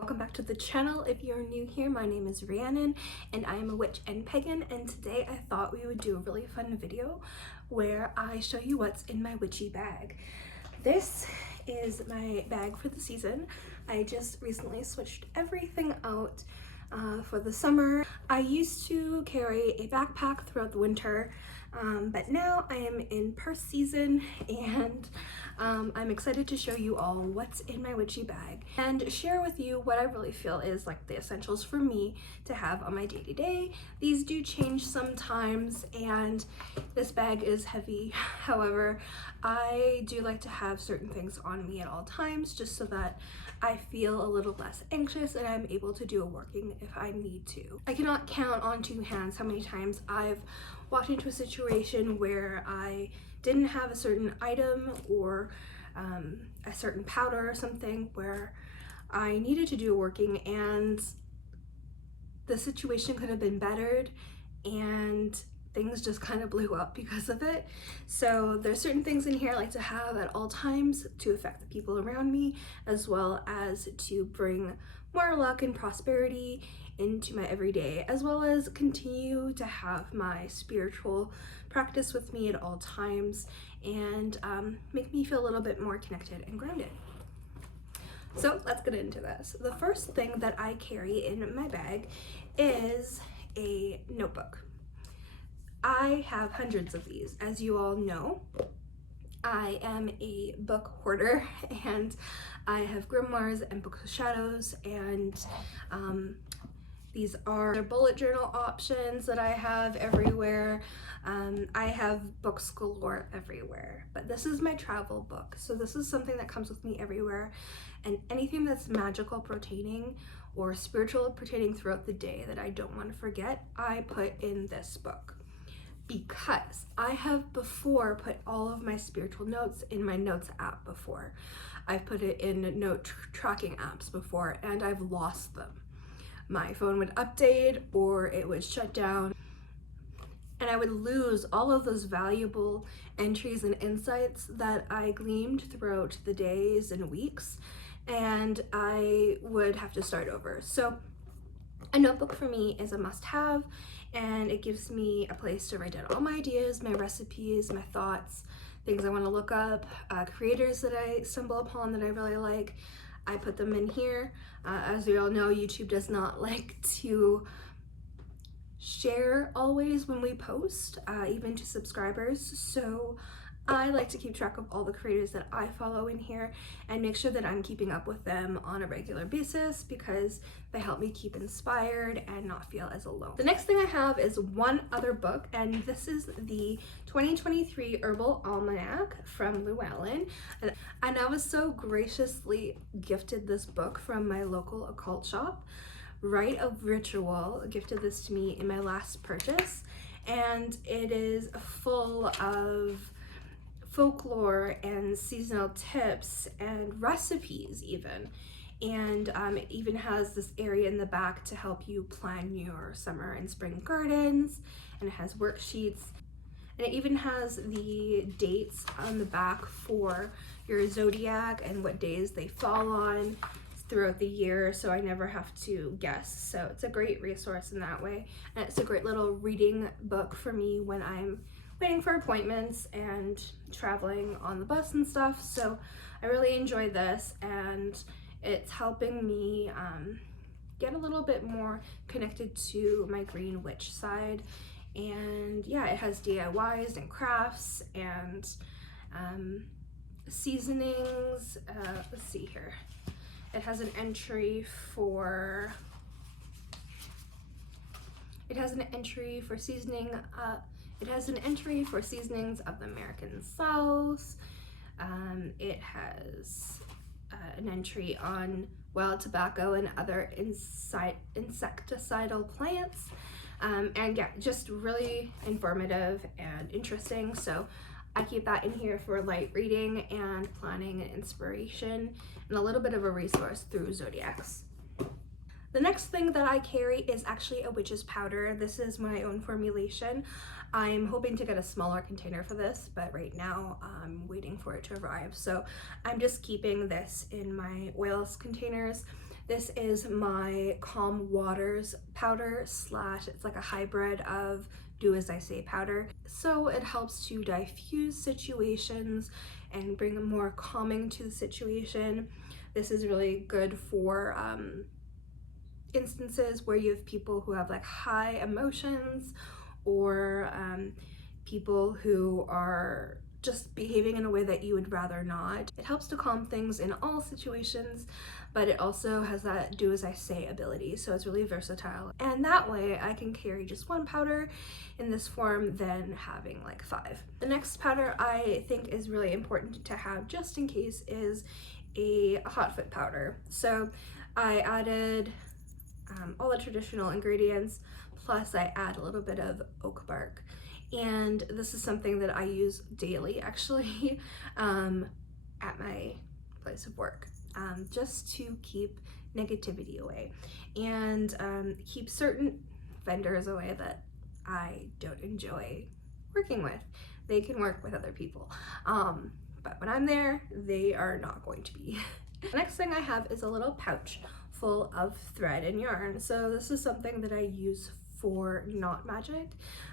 Welcome back to the channel. If you're new here, my name is Rhiannon and I am a witch and pagan, and today I thought we would do a really fun video where I show you what's in my witchy bag. This is my bag for the season. I just recently switched everything out for the summer. I used to carry a backpack throughout the winter, but now I am in purse season, and I'm excited to show you all what's in my witchy bag and share with you what I really feel is like the essentials for me to have on my day-to-day. These do change sometimes and this bag is heavy. However, I do like to have certain things on me at all times just so that I feel a little less anxious and I'm able to do a working if I need to. I cannot count on two hands how many times I've walked into a situation where I didn't have a certain item or a certain powder or something where I needed to do a working and the situation could have been bettered and things just kind of blew up because of it. So there's certain things in here I like to have at all times to affect the people around me, as well as to bring more luck and prosperity into my everyday, as well as continue to have my spiritual practice with me at all times and make me feel a little bit more connected and grounded. So let's get into this. The first thing that I carry in my bag is a notebook. I have hundreds of these. As you all know, I am a book hoarder and I have grimoires and books of shadows, and these are bullet journal options that I have everywhere. I have books galore everywhere, but this is my travel book. So this is something that comes with me everywhere, and anything that's magical pertaining or spiritual pertaining throughout the day that I don't want to forget, I put in this book. Because I have before put all of my spiritual notes in my notes app before. I've put it in note tracking apps before and I've lost them. My phone would update or it would shut down and I would lose all of those valuable entries and insights that I gleaned throughout the days and weeks, and I would have to start over. So a notebook for me is a must-have, and it gives me a place to write down all my ideas, my recipes, my thoughts, things I want to look up, creators that I stumble upon that I really like. I put them in here. As we all know, YouTube does not like to share always when we post, even to subscribers. So I like to keep track of all the creators that I follow in here and make sure that I'm keeping up with them on a regular basis because they help me keep inspired and not feel as alone. The next thing I have is one other book, and this is the 2023 Herbal Almanac from Lewellen. And I was so graciously gifted this book from my local occult shop. Rite of Ritual gifted this to me in my last purchase, and it is full of folklore and seasonal tips and recipes even, and it even has this area in the back to help you plan your summer and spring gardens, and it has worksheets, and it even has the dates on the back for your zodiac and what days they fall on throughout the year, so I never have to guess. So it's a great resource in that way, and it's a great little reading book for me when I'm waiting for appointments and traveling on the bus and stuff. So I really enjoy this, and it's helping me get a little bit more connected to my green witch side. And yeah, it has DIYs and crafts and seasonings. Let's see here. It has an entry for seasoning. It has an entry for seasonings of the American South. It has an entry on wild tobacco and other insecticidal plants. And yeah, just really informative and interesting. So I keep that in here for light reading and planning and inspiration, and a little bit of a resource through zodiacs. The next thing that I carry is actually a witch's powder. This is my own formulation. I'm hoping to get a smaller container for this, but right now I'm waiting for it to arrive. So I'm just keeping this in my oils containers. This is my Calm Waters powder slash, it's like a hybrid of Do As I Say powder. So it helps to diffuse situations and bring more calming to the situation. This is really good for instances where you have people who have like high emotions, or people who are just behaving in a way that you would rather not. It helps to calm things in all situations, but it also has that do as I say ability, so it's really versatile. And that way I can carry just one powder in this form than having like 5. The next powder I think is really important to have just in case is a hot foot powder. So I added all the traditional ingredients, plus I add a little bit of oak bark. And this is something that I use daily actually at my place of work, just to keep negativity away and keep certain vendors away that I don't enjoy working with. They can work with other people, but when I'm there, they are not going to be. The next thing I have is a little pouch full of thread and yarn. So this is something that I use for knot magic.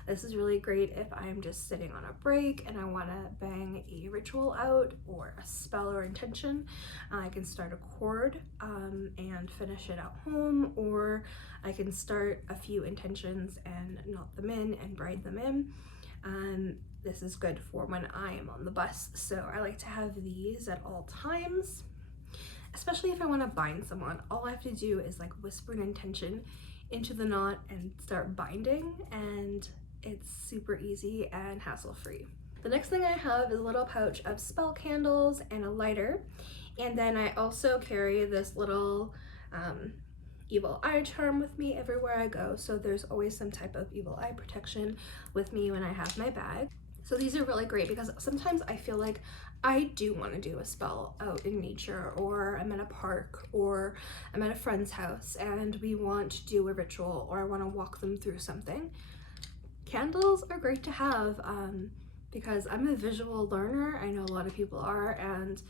This is really great if I'm just sitting on a break and I want to bang a ritual out or a spell or intention. I can start a cord and finish it at home, or I can start a few intentions and knot them in and braid them in. This is good for when I am on the bus, so I like to have these at all times. Especially if I want to bind someone, all I have to do is like whisper an intention into the knot and start binding, and it's super easy and hassle-free. The next thing I have is a little pouch of spell candles and a lighter, and then I also carry this little evil eye charm with me everywhere I go, so there's always some type of evil eye protection with me when I have my bag. So these are really great because sometimes I feel like I do want to do a spell out in nature, or I'm at a park, or I'm at a friend's house and we want to do a ritual, or I want to walk them through something. Candles are great to have because I'm a visual learner. I know a lot of people are, and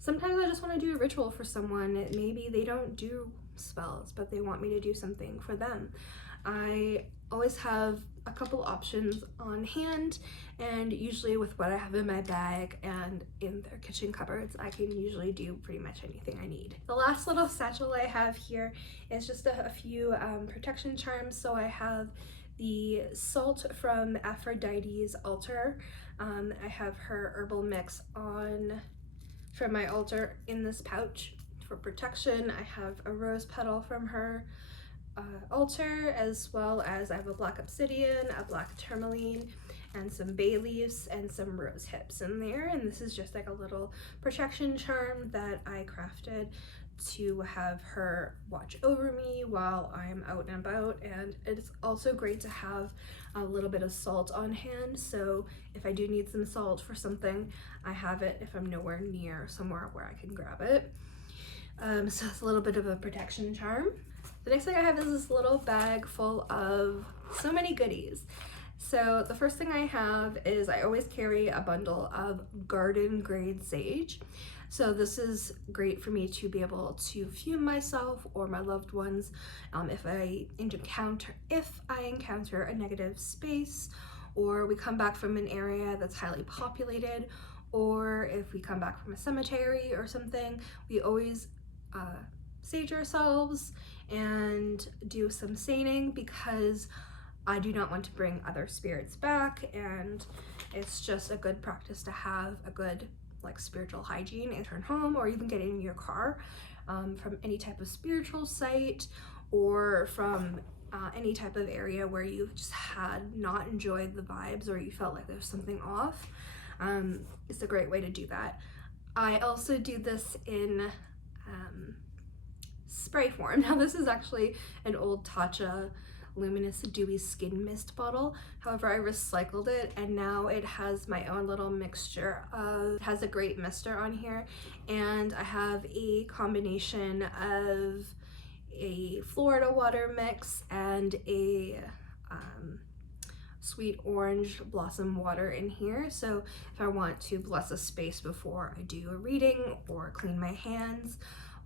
sometimes I just want to do a ritual for someone. Maybe they don't do spells, but they want me to do something for them. I always have a couple options on hand, and usually with what I have in my bag and in their kitchen cupboards, I can usually do pretty much anything I need. The last little satchel I have here is just a few protection charms. So I have the salt from Aphrodite's altar. I have her herbal mix on from my altar in this pouch for protection. I have a rose petal from her altar, as well as I have a black obsidian, a black tourmaline, and some bay leaves and some rose hips in there. And this is just like a little protection charm that I crafted to have her watch over me while I'm out and about. And it's also great to have a little bit of salt on hand, so if I do need some salt for something, I have it if I'm nowhere near somewhere where I can grab it. So it's a little bit of a protection charm. The next thing I have is this little bag full of so many goodies. So the first thing I have is I always carry a bundle of garden grade sage. So this is great for me to be able to fume myself or my loved ones if I encounter a negative space, or we come back from an area that's highly populated, or if we come back from a cemetery or something. We always sage ourselves and do some saning, because I do not want to bring other spirits back, and it's just a good practice to have a good like spiritual hygiene and return home, or even get in your car from any type of spiritual site, or from any type of area where you just had not enjoyed the vibes, or you felt like there's something off. It's a great way to do that. I also do this in spray form. Now this is actually an old Tatcha Luminous Dewy Skin Mist bottle. However, I recycled it, and now it has my own little mixture of, it has a great mister on here, and I have a combination of a Florida water mix and a sweet orange blossom water in here. So if I want to bless a space before I do a reading or clean my hands,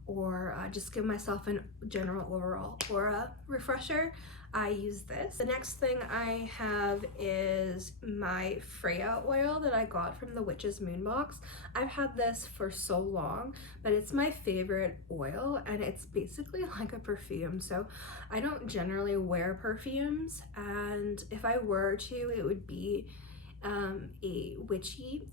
or just give myself a general overall aura refresher, I use this. The next thing I have is my Freya oil that I got from the Witch's Moon box. I've had this for so long, but it's my favorite oil, and it's basically like a perfume. So I don't generally wear perfumes, and if I were to, it would be a witchy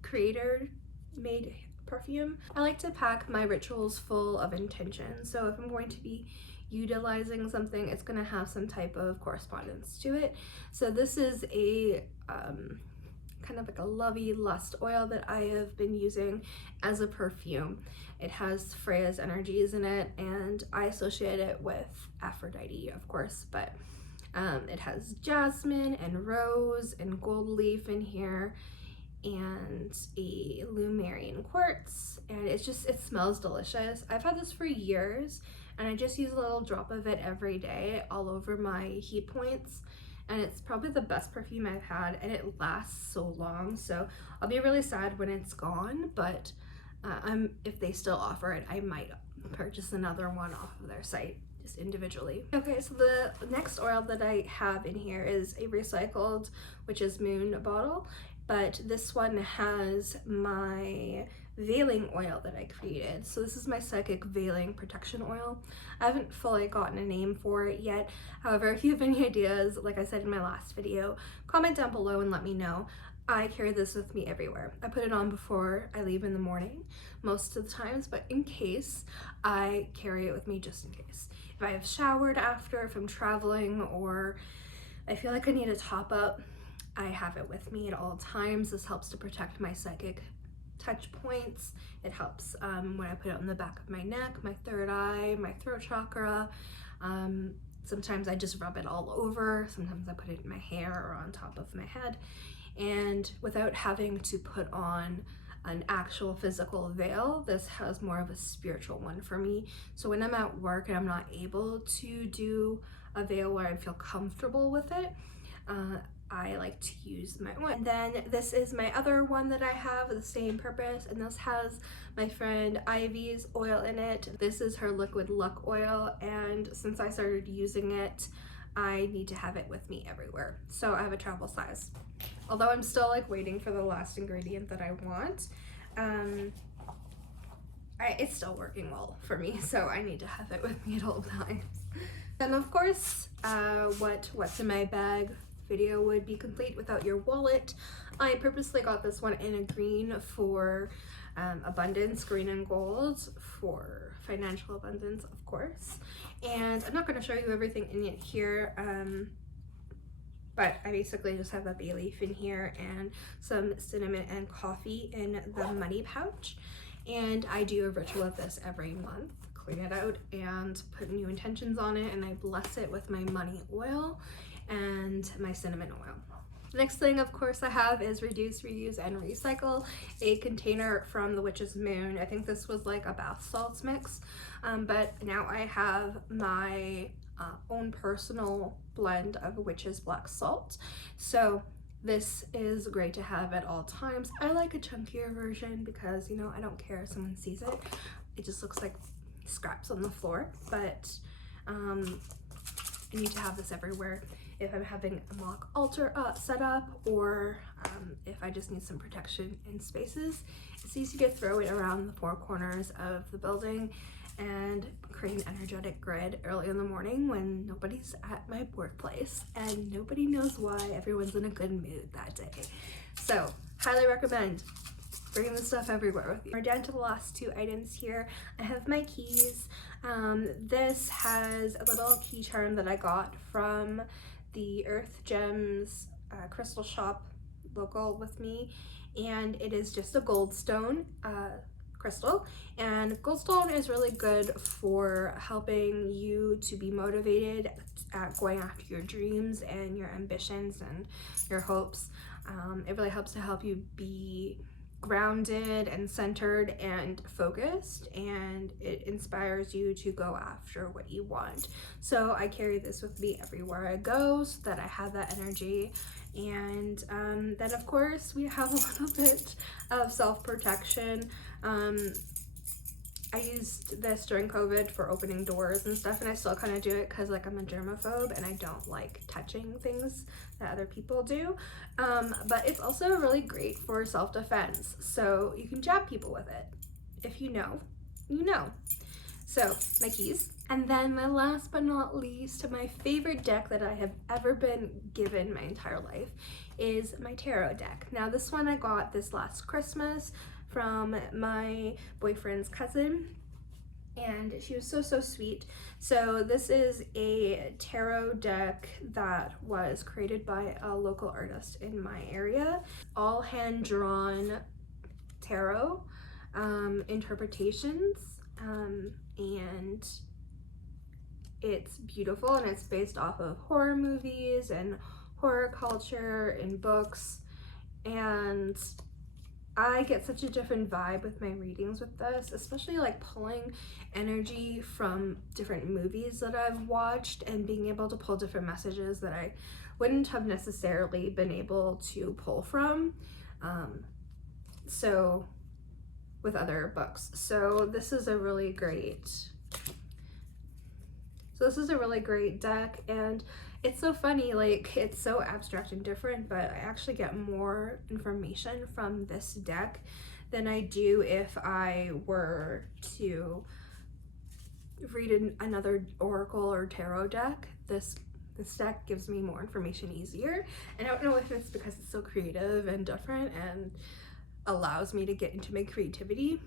creator made perfume. I like to pack my rituals full of intention. So if I'm going to be utilizing something, it's going to have some type of correspondence to it. So this is a kind of like a lovey lust oil that I have been using as a perfume. It has Freya's energies in it, and I associate it with Aphrodite, of course, but it has jasmine and rose and gold leaf in here, and a Lumarian quartz, and it smells delicious. I've had this for years, and I just use a little drop of it every day all over my heat points, and it's probably the best perfume I've had, and it lasts so long. So I'll be really sad when it's gone, but if they still offer it, I might purchase another one off of their site just individually. Okay, so the next oil that I have in here is a recycled Witch's Moon bottle, but this one has my veiling oil that I created. So this is my psychic veiling protection oil. I haven't fully gotten a name for it yet. However, if you have any ideas, like I said in my last video, comment down below and let me know. I carry this with me everywhere. I put it on before I leave in the morning most of the times, but in case, I carry it with me just in case. If I have showered after, if I'm traveling, or I feel like I need a top up, I have it with me at all times. This helps to protect my psychic touch points. It helps when I put it on the back of my neck, my third eye, my throat chakra. Sometimes I just rub it all over. Sometimes I put it in my hair or on top of my head. And without having to put on an actual physical veil, this has more of a spiritual one for me. So when I'm at work and I'm not able to do a veil where I feel comfortable with it, I like to use my one. And then this is my other one that I have, the same purpose, and this has my friend Ivy's oil in it. This is her liquid luck oil, and since I started using it, I need to have it with me everywhere. So I have a travel size. Although I'm still like waiting for the last ingredient that I want, it's still working well for me, so I need to have it with me at all times. And of course, what's in my bag video would be complete without your wallet. I purposely got this one in a green for abundance, green and gold, for financial abundance, of course. And I'm not going to show you everything in it here, but I basically just have a bay leaf in here and some cinnamon and coffee in the money pouch. And I do a ritual of this every month, clean it out and put new intentions on it, and I bless it with my money oil and my cinnamon oil. The next thing, of course, I have is reduce, reuse, and recycle, a container from the Witch's Moon. I think this was like a bath salts mix, but now I have my own personal blend of Witch's black salt. So this is great to have at all times. I like a chunkier version because, you know, I don't care if someone sees it. It just looks like scraps on the floor, but I need to have this everywhere. If I'm having a mock altar set up, or if I just need some protection in spaces, it's easy to throw it around the four corners of the building and create an energetic grid early in the morning when nobody's at my workplace and nobody knows why. Everyone's in a good mood that day. So highly recommend bringing this stuff everywhere with you. We're down to the last two items here. I have my keys. This has a little key charm that I got from the Earth Gems crystal shop local with me, and it is just a Goldstone crystal, and Goldstone is really good for helping you to be motivated at going after your dreams and your ambitions and your hopes. It really helps to help you be grounded and centered and focused, and it inspires you to go after what you want. So I carry this with me everywhere I go so that I have that energy. And then of course we have a little bit of self-protection. I used this during COVID for opening doors and stuff, and I still kind of do it because like I'm a germaphobe and I don't like touching things that other people do. But it's also really great for self-defense, so you can jab people with it. If you know, you know. So my keys. And then my last but not least, my favorite deck that I have ever been given my entire life is my tarot deck. Now this one I got this last Christmas from my boyfriend's cousin, and she was so sweet. So this is a tarot deck that was created by a local artist in my area. All hand drawn tarot interpretations, and it's beautiful, and it's based off of horror movies and horror culture and books, and I get such a different vibe with my readings with this, especially like pulling energy from different movies that I've watched and being able to pull different messages that I wouldn't have necessarily been able to pull from so with other books. So this is a really great deck, and it's so funny, like it's so abstract and different, but I actually get more information from this deck than I do if I were to read another oracle or tarot deck. This deck gives me more information easier, and I don't know if it's because it's so creative and different and allows me to get into my creativity,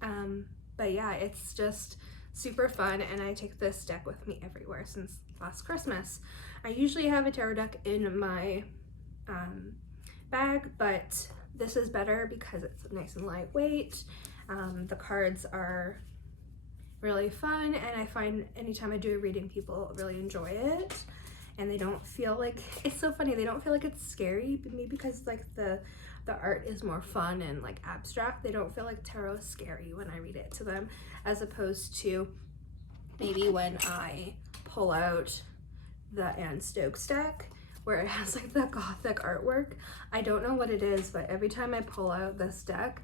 but yeah, it's just super fun, and I take this deck with me everywhere since last Christmas. I usually have a tarot deck in my bag, but this is better because it's nice and lightweight. The cards are really fun, and I find anytime I do a reading, people really enjoy it, and they don't feel like, it's so funny, they don't feel like it's scary, but maybe because like the art is more fun and like abstract, they don't feel like tarot is scary when I read it to them, as opposed to maybe when I pull out the Anne Stokes deck where it has like the gothic artwork. I don't know what it is, but every time I pull out this deck,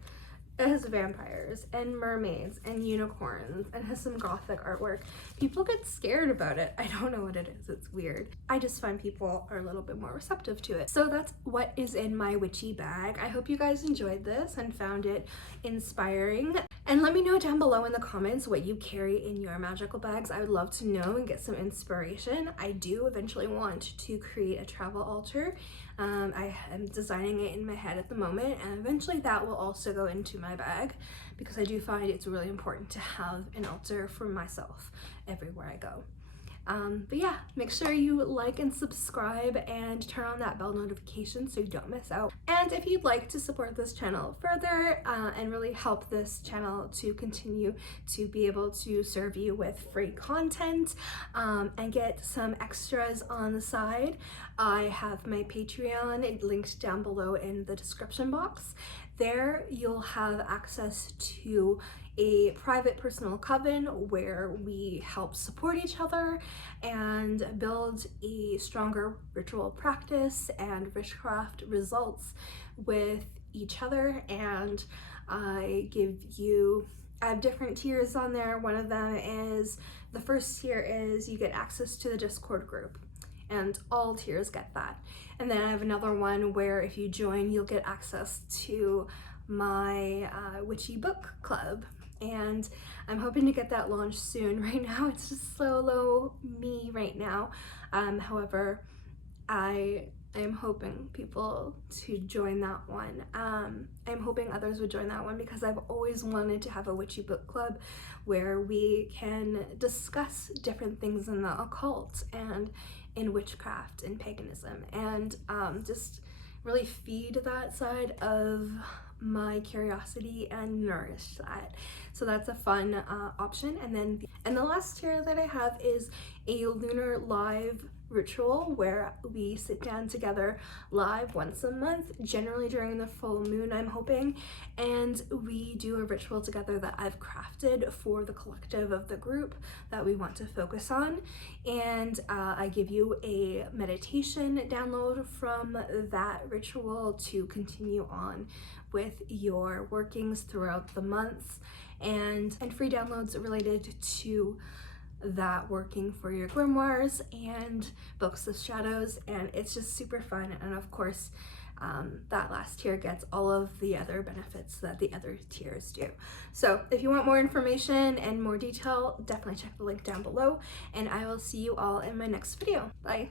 it has vampires and mermaids and unicorns and has some gothic artwork. People get scared about it. I don't know what it is. It's weird. I just find people are a little bit more receptive to it. So that's what is in my witchy bag. I hope you guys enjoyed this and found it inspiring. And let me know down below in the comments what you carry in your magical bags. I would love to know and get some inspiration. I do eventually want to create a travel altar. I am designing it in my head at the moment, and eventually that will also go into my bag because I do find it's really important to have an altar for myself everywhere I go. But yeah, make sure you like and subscribe and turn on that bell notification so you don't miss out. And if you'd like to support this channel further and really help this channel to continue to be able to serve you with free content and get some extras on the side, I have my Patreon linked down below in the description box. There you'll have access to a private personal coven where we help support each other and build a stronger ritual practice and witchcraft results with each other. And I have different tiers on there. One of them is, the first tier is you get access to the Discord group, and all tiers get that. And then I have another one where if you join, you'll get access to my witchy book club, and I'm hoping to get that launched soon. Right now it's just solo me right now. However, I am hoping people to join that one. I'm hoping others would join that one because I've always wanted to have a witchy book club where we can discuss different things in the occult and in witchcraft and paganism, and just really feed that side of my curiosity and nourish that. So that's a fun option. And the last tier that I have is a lunar live ritual where we sit down together live once a month, generally during the full moon, I'm hoping, and we do a ritual together that I've crafted for the collective of the group that we want to focus on. And I give you a meditation download from that ritual to continue on with your workings throughout the months. and free downloads related to that working for your grimoires and books of shadows, and it's just super fun. And of course, that last tier gets all of the other benefits that the other tiers do. So if you want more information and more detail, definitely check the link down below, and I will see you all in my next video. Bye.